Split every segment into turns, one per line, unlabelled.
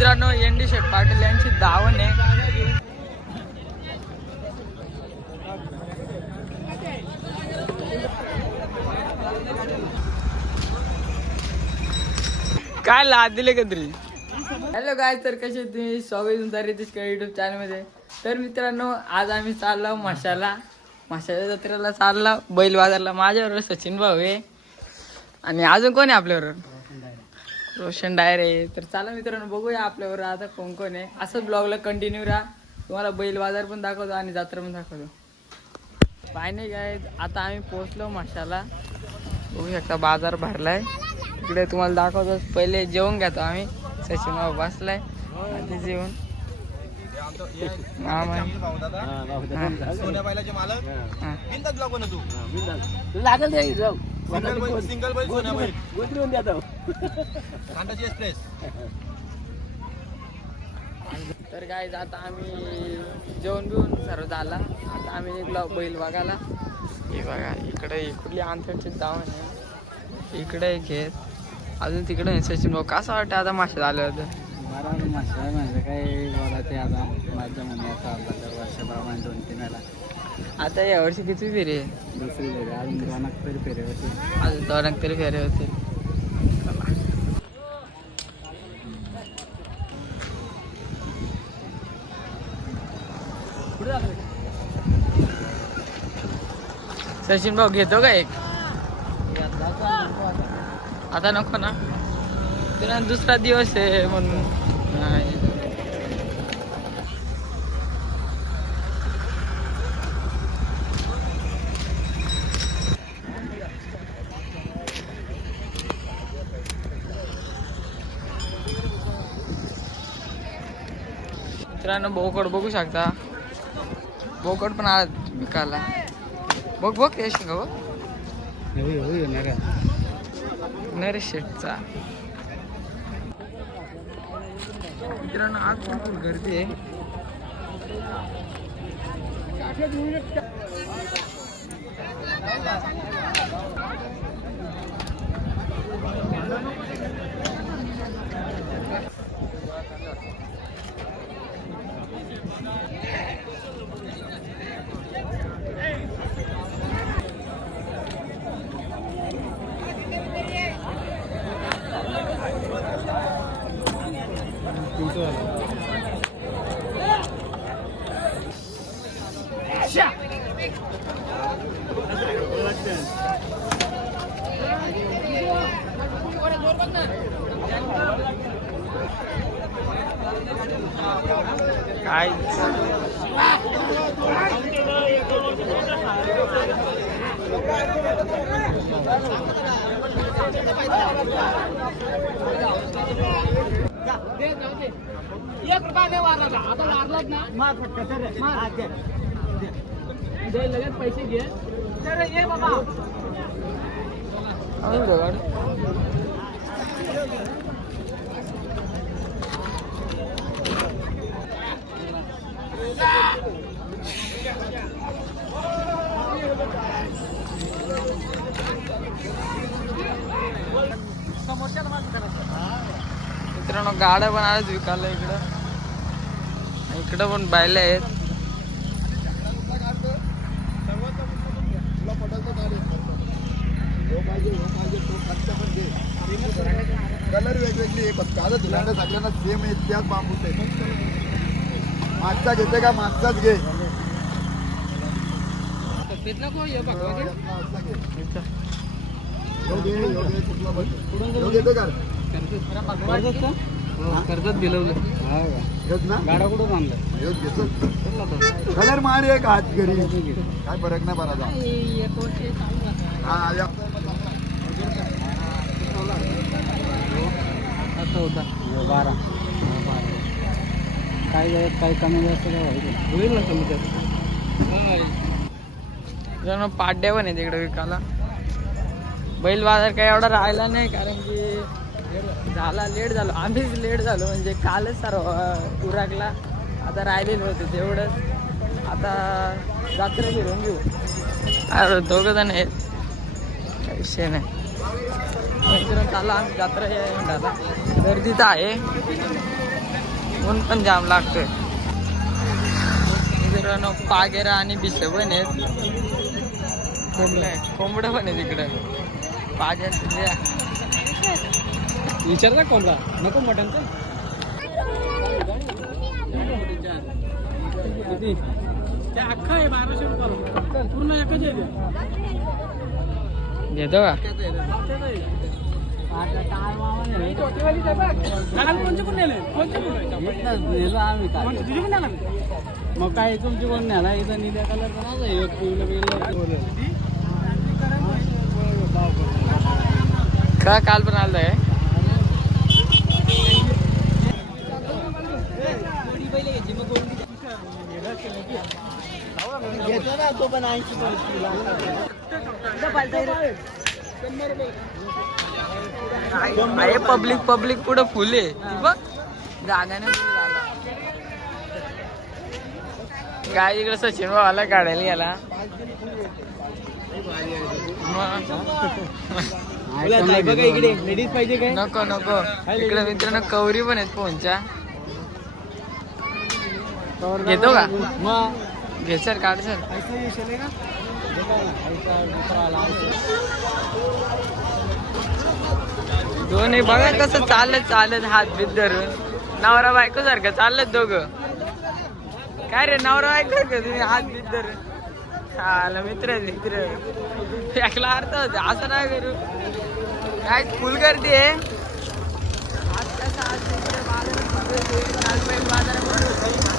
मित्रांनो N D शेठ पाटील यांची दावण आहे. काय लाद दिले का तरी? हॅलो काय तर कसे तुम्ही? स्वागत तुमचा रितेश कर युट्यूब चॅनलमध्ये तर मित्रांनो आज आम्ही चाललो माशाला. माशाच्या जत्रेला चालला. बैल बाजारला माझ्याबरोबर सचिन भाऊ आहे. आणि अजून कोण आहे आपल्याबरोबर? रोशन डायर आहे. तर चला मित्रांनो बघूया आपल्याबरोबर आता कोण कोण आहे. असंच ब्लॉगला कंटिन्यू राहा. तुम्हाला बैल बाजार पण दाखवतो आणि जत्रा पण दाखवतो. काय नाही काय आता आम्ही पोहोचलो माशाला. बघू शकता बाजार भरलाय. इकडे तुम्हाला दाखवतो. पहिले जेवण घेतो आम्ही. सचिन भाऊ बसलाय. आणि जेवण. मामा. हा.
लागल.
सिंगल बैल सिंगल बैल सोन्या बैल.
द्या
एक्सप्रेस.
तर काय आता आम्ही जेवण बिवून सर्व झाला. आता आम्ही निघलो बैल बघायला. हे बघा इकडे कुठली आंतरची जाऊन आहे. इकडे एक अजून तिकडे सचिन भाऊ. कसं वाटतं आता मासे झाले होते
बरं मास्टर म्हणजे काय बोला ते आता. माझ्या तर वर्षाप्रमाणे दोन तीन वेळा.
आता यावर्षी किती फेरी? आहे
दुसरी फेरी अजून दोन तरी फेरी होती.
अजून दोन तरी फेरे होते. सचिन भाऊ घेतो का एक? आता नको ना. तुला दुसरा दिवस आहे म्हणून नाही. मित्रांनो बोकड बघू शकता. बोकड पण आला विकायला. बघ बघ यश का नरेश शेठचा मित्रांनो आज खूप गर्दी आहे.
एक रुपया नाही वारला. आता वारलाच ना? मार दे. लगेच पैसे घे. तर ये बाबा.
अजून मित्रांनो गाड्या पण आहेत विकायला इकडं. इकडं पण बायले आहेत.
कलर वेगवेगळे आता धुलांना सगळ्यांना सेम आहे त्याच बांबूच आहे मागचा घेते का? मागचाच घे, कुठला घेतो का?
कर्जत बिलवलं
घेत ना
गाडा कुठून आणलं
कलर मार एक हात घरी. काय फरक नाही हा.
असं होता. बारा. काय काय कमी जास्त काय होईल? ना कमी जास्त.
पाड्या पण आहे तिकडे विकायला. बैल बाजार काही एवढा राहिला नाही कारण की झाला लेट झालो. आम्हीच लेट झालो. म्हणजे कालच सर्व उराकला. आता राहिलेलं होतं तेवढंच. आता जत्रा फिरून घेऊ. अरे दोघं जण आहेत. काही विषय नाही. चालला आम्ही जत्रा या झाला. गर्दी तर आहे. ऊन पण जाम लागतोय. मित्रांनो पागेरा आणि बिस पण आहेत. कोंबडं पण आहे तिकडं पाग्या
विचारता कोणता नको मटन ते. अख्खा आहे बाराशे रुपये पूर्ण एकच आहे
घेतो का?
कोणचे कोण नेले. कोणचे मग काय तुमची कोण न्याला इथं निद्या कलर एक पिवलं
का काल पण आलं आहे
घेतो ना तो पण ऐंशी
अरे पब्लिक पब्लिक पुढं फुले बघ जागाने काय इकडे सचिन भावाला काढायला गेला.
बघा इकडे लेडीज पाहिजे काय
नको नको. इकडे मित्रांनो कवरी पण आहेत फोनच्या घेतो का? घे सर काढ सर दोन्ही बघा कसं चालत चालत हात बीत धरून नवरा बायको सारखं चालत दोघं. काय रे नवरा बायको तुम्ही हात बीत धरून आला मित्र मित्र. एकला अर्थ होते असं नाही करू. काय फुल करते? आज काय एवढा बैल बाजार. काय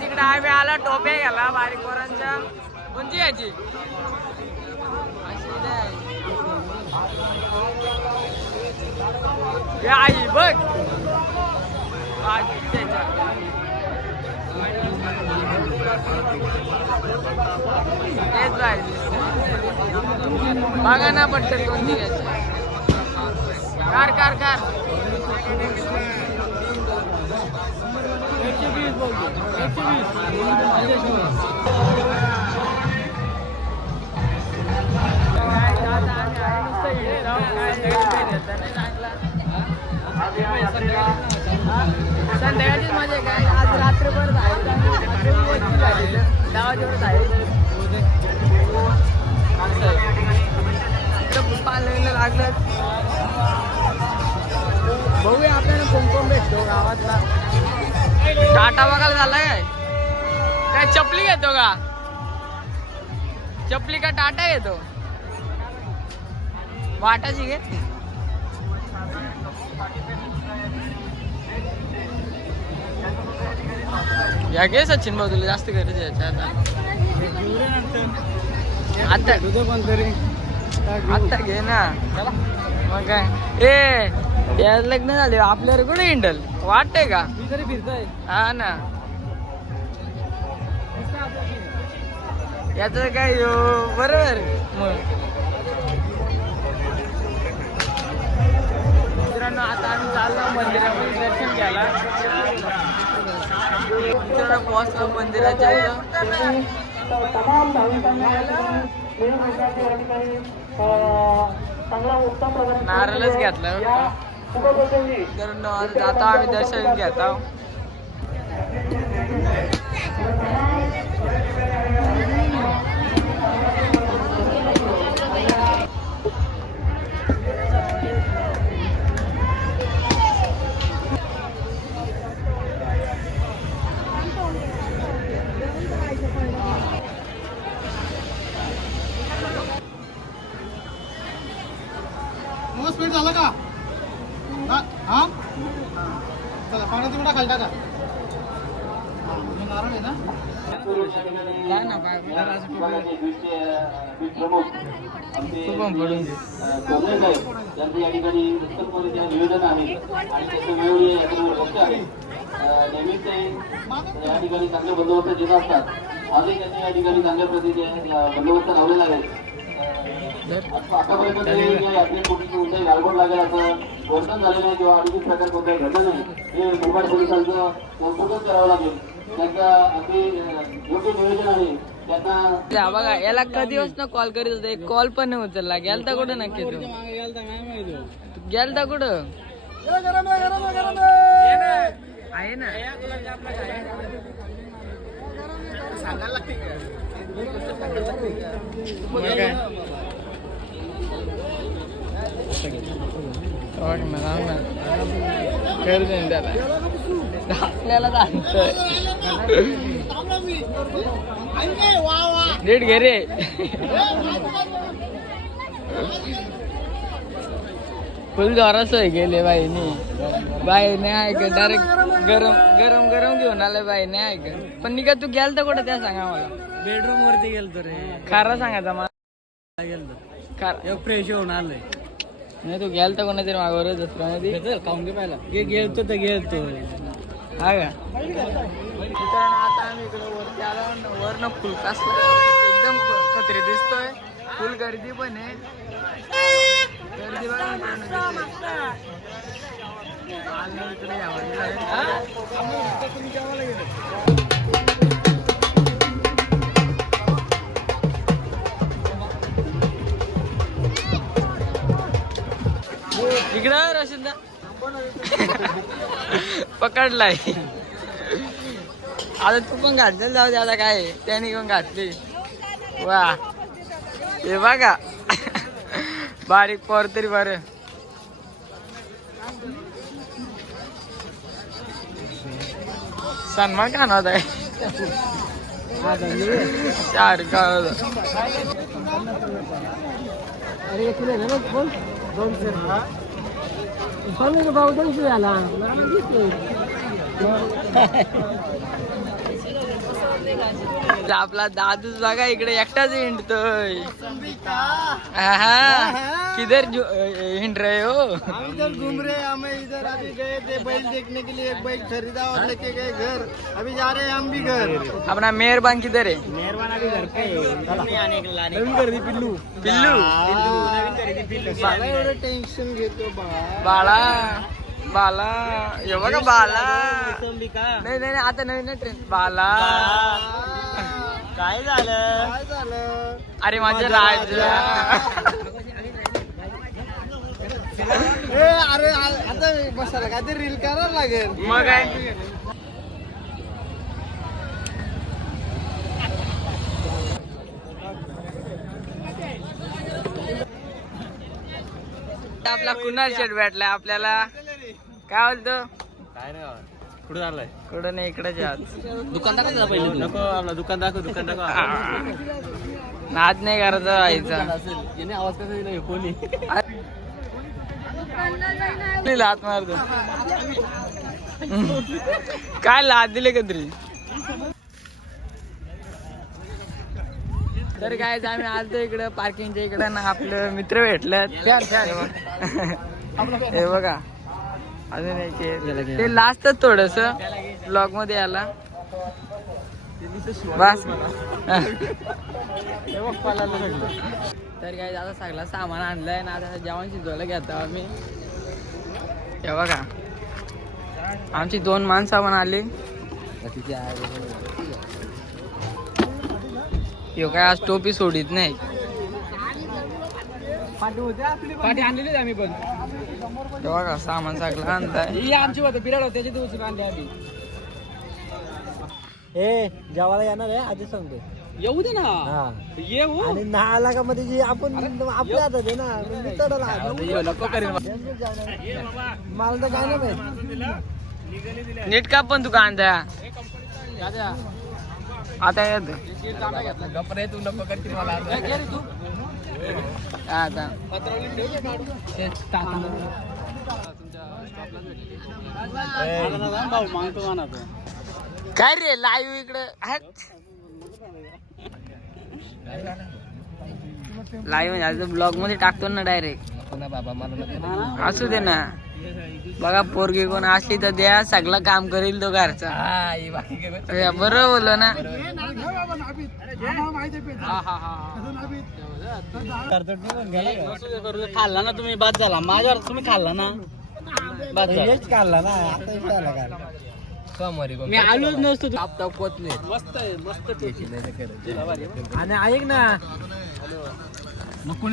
तिकडे आम्ही आला टोप्या गेला बारीक पोरांच्या. कोणती याची आई बघ. तेच बघा ना पटकन कोणती घ्यायची. Car car car.
एकशे वीस बोलतो. एकशे वीस.
टाटा बघायला झाला काय काय चपली घेतो का? चपली का टाटा घेतो? वाटाची घे या घे सचिन भाऊ तुला जास्त गरज आहे आता. आता घे ना. मग काय? ए या लग्न झाले आपल्यावर कुठे इंडल वाटतंय का?
मी तरी फिरतोय.
हा ना. याच काय यो बरोबर. मित्रांनो आता आम्ही चाललो मंदिरामध्ये दर्शन घ्यायला. मित्रांनो पोहोचलो मंदिराच्या. नारळच घेतला. मित्रांनो आता आम्ही दर्शन घेत आहोत
चला पाण्यात उडा खाली टाका. नारळ आहे ना?
यांचं या ठिकाणी उत्तर पोलिसांना निवेदन आहे? आणि ते वेळोवेळी या ठिकाणी लक्ष आहे नेहमीच ते या ठिकाणी चांगले बंदोबस्त देत असतात. आजही त्यांनी या ठिकाणी चांगल्या पद्धतीने बंदोबस्त लावलेला आहे
बघा याला कधी ना कॉल करीत होता एक कॉल पण नाही उचलला गेलता कुठं नक्की तू
गेलता
कुठं आहे ना दे ना त्याला. आपल्याला नीट घे रे फुल जोराच गेले बाईनी बाई नाही ऐकत डायरेक्ट गरम गरम गरम घेऊन आले बाई नाही ऐकत पण निका तू गेल तर कुठं त्या सांगा मला
बेडरूम वरती गेलतो रे
खरं सांगायचा मला
गेलतो
खरं
फ्रेश होऊन आलोय
नाही तू गेल तर कोणातरी मागवर दसऱ्यामध्ये
चल खाऊन घे पहिला. गेलतो तर गेलतो.
हा का? मित्रांनो आता आम्ही इकडे वरती आलो न- वरनं फुल कसला एकदम खत्री दिसतोय. फुल गर्दी पण आहे. गर्दी बघा इकडे. इकडं रशिंदा. पकडलाय. आता तू पण घातलेलं जाऊ दे आता काय त्याने पण घातली. वा. हे बघा. बारीक पोर तरी बरं. सन्मान का होता चार का
अरे तुला ना भाऊ दोनशे झाला
आपला दादूच बघा इकडे एकटाच हिंडतोय. आहा, किधर जो- हिंड रहे हो?
हम इधर घूम रहे हैं हमें इधर अभी गए थे बैल देखने के लिए एक बैल खरीदा और लेके गए घर। अभी जा रहे हैं हम भी घर।
अपना मेहरबान किधर है?
मेहरबान अभी घर पे नवीन गर्दी पिल्लू।
पिल्लू?
बाळा एवढं टेन्शन घेतो
बाळा। बाला. हे बघा बाला. नाही नाही नाही, आता नवीन ट्रेन बाला.
काय झालं?
काय झालं?
अरे माझे राजा.
ए अरे आता बसायला काय ते रील करायला लागेल.
मग काय? आपला कुणाल शेट भेटलाय आपल्याला? काय बोलतो?
काय नाही कुठं झालंय
कुठं नाही इकडेच आहात
दुकान दाखव पहिले नको आपला दुकान दाखव दुकान दाखव.
नाद नाही करायचं
याने आवाज कसा दिला कोणी
लात मारतो. काय लात दिले का तरी? तर काय आम्ही आलतो इकडं पार्किंगच्या इकडं ना आपलं मित्र भेटलं हे बघा. अजून आहे. ते लास्टच थोडस ब्लॉगमध्ये आला. बस. तर काय आता सगळं सामान आणलंय ना आता जेवण शिजवायला घेतो आम्ही. हे बघा. आमची दोन माणसं पण आली. ह्यो काय आज टोपी सोडित नाही.
पाठी आणलेली आम्ही पण.
हे बघा सामान सगळं आणताय
ही आमची होतं बिराड होती त्याची दिवस आणली आम्ही.
ए जेवायला येणार आहे आधी सांगतो
येऊ दे ना. येऊ.
आणि नाला का मध्ये जे आपण आपल्या हातात आहे ना मी
नको करीन
मला तर काय नाही माहीत.
नीट का पण तू कांदा. आता येत.
गप्रे तू नको करतील मला.
आता काय रे लाईव्ह इकडं? लाईव्ह म्हणजे ब्लॉगमध्ये टाकतो ना डायरेक्ट
बाबा
असू दे ना. बघा पोरगी कोण असली तर द्या सगळं काम करील तो घरचा. बरोबर बोललो ना
खाल्ला ना तुम्ही बाद झाला माझ्यावर तुम्ही खाल्ला ना. बाद
काढला ना
मी आलोच नसतो मस्त आहे मस्त आणि ऐक ना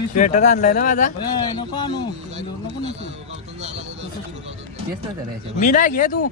स्वेटर आणलाय ना माझा? नको आणू. नको मी नाही घे तू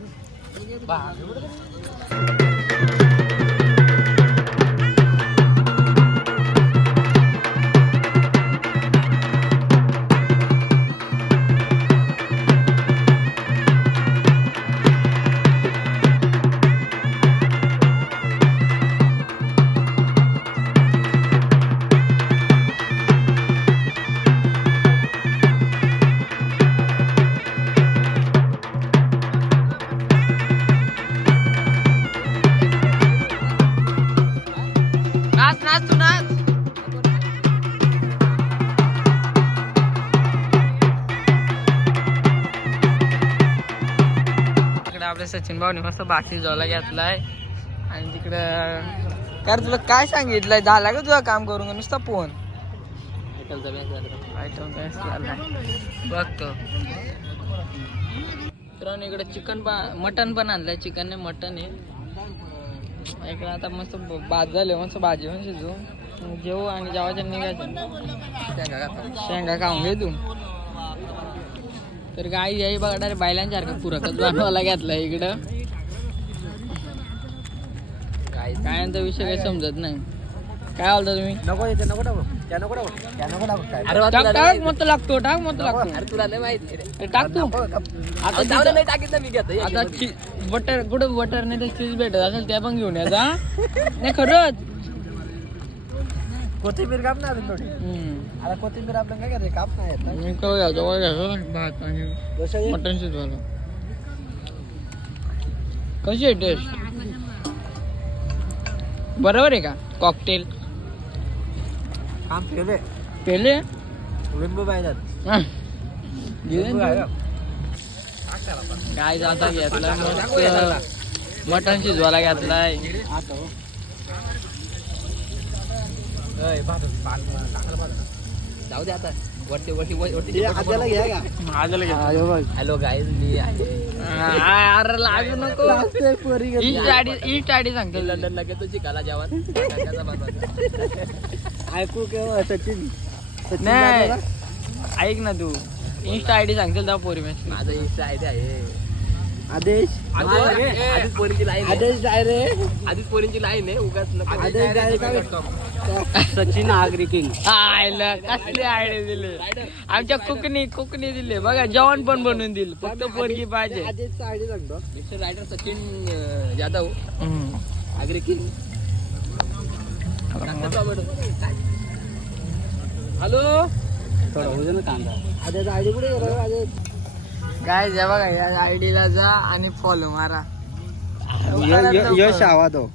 सचिन भाऊने मस्त बाकी जोला घेतलाय. आणि तिकडं काय तुला काय सांगितलंय? झाला का तुझा काम करून? नुसता फोन. बघतो मित्रांनो इकडे चिकन पण मटन पण आणलंय. चिकन नाही मटन आहे. इकडे आता मस्त भात झाले मस्त भाजी पण शिजू. जेवू आणि जेवायच्या निघायचं. शेंगा खाऊन घे तू. तर गाई आई बघा रे बैलांसारखा पुरकच बनवायला घेतला इकडं. काय काय यांचा विषय काही समजत नाही. काय बोलता तुम्ही?
नको येते नको टाकू. त्या नको टाकू. त्या नको टाकू.
टाक टाक मत लागतो टाक मत लागतो.
तुला नाही माहिती
अरे टाक तू. आता तिथं-
नाही टाकीत मी घेतो.
आता बटर कुठं बटर नाही तर चीज भेटत असेल त्या पण घेऊन याचा नाही खरंच.
कोथिंबीर काप ना अजून थोडी. आता कोथिंबीर आपल्याला काय करायचं? काप नाही येत ना.
मी काय घ्यायचं काय घ्यायचं भात आणि
जसं एक
मटन शिजवायला कशी आहे टेस्ट बरोबर आहे का? कॉकटेल
काम केले
पेले?
लिंबू पाहिजेत.
काय जाता घेतला मस्त. मटन शिजवायला घेतलाय.
जाऊ दे आता. वरती वरती वरती आद्याला घ्या का?
आजला घेतला
हॅलो गाईज मी आहे.
नको. इंस्ट आयडी इंस्ट आयडी सांगतो.
लंडनला गेलो शिकायला जेवण. ऐकू केव्हा? सचिन सचिन
नाही? ऐक ना तू. इंस्टा आयडी सांगतील तेव्हा पोरी मॅच
माझा इच्छा आहे आहे. आदेश? आधीच पोरींची लाईन आदेश डायरेक्ट आधीच पोरींची लाईन आहे. उगाच आदेश डायरेक्ट सचिन आगरी किंग.
आयला कसली आयडिया दिले? आमच्या कुकनी कुकनी दिले. बघा जेवण पण बनवून दिल. फक्त पोरगी पाहिजे.
आयडी सांगतो मिस्टर रायटर सचिन
हम्म.
आगरी किंग हॅलो आयडी
काय जा बघा या आयडीला जा आणि फॉलो मारा.
यश आवा तो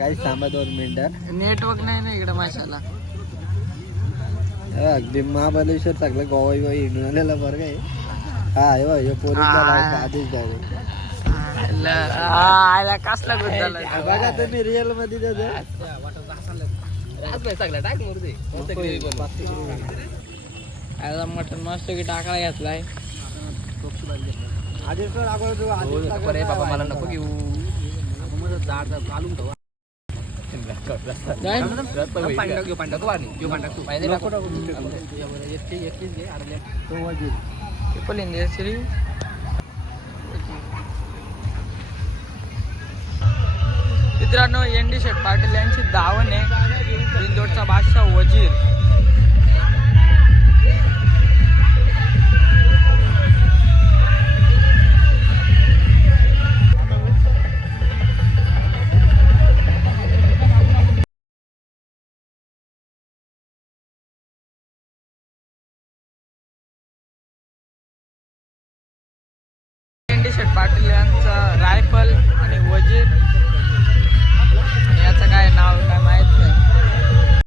काही थांबा दोन मिनिटं.
नेटवर्क नाही ना इकडे माशाला.
अगदी महाबलेश्वर सगळं गोवा बिवा हिंडून आलेलं बरं काय हा. हे बघ, हे पोरीचा
हा.
लाईक आदेश डायरेक्ट
आयला कसला गुड झाला
बघा तुम्ही रिअलमध्ये त्याचं
आयला मटन मस्त की टाकायला घेतलाय.
आदेश बाबा मला नको घेऊ.
काय? ट्रिपल इंडिया श्री मित्रांनो एन डी शेठ पाटील यांची दावण आहे बिंदोडचा बादशाह वजीर शेठ पाटील यांचा रायफल आणि वजीर. याचं काय नाव काय माहीत नाही.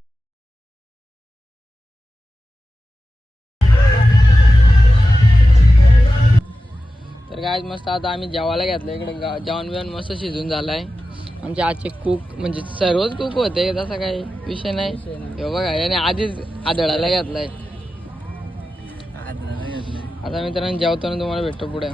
तर काय मस्त आता आम्ही जेवायला घेतलं इकडे जेवण बिवण मस्त शिजून झालाय. आमचे आजचे कुक म्हणजे सर्वच कुक होते तसा काही विषय नाही. हे बघा याने आधीच आदळायला घेतलाय. आता मित्रांनो जेवताना तुम्हाला भेटतो पुढे.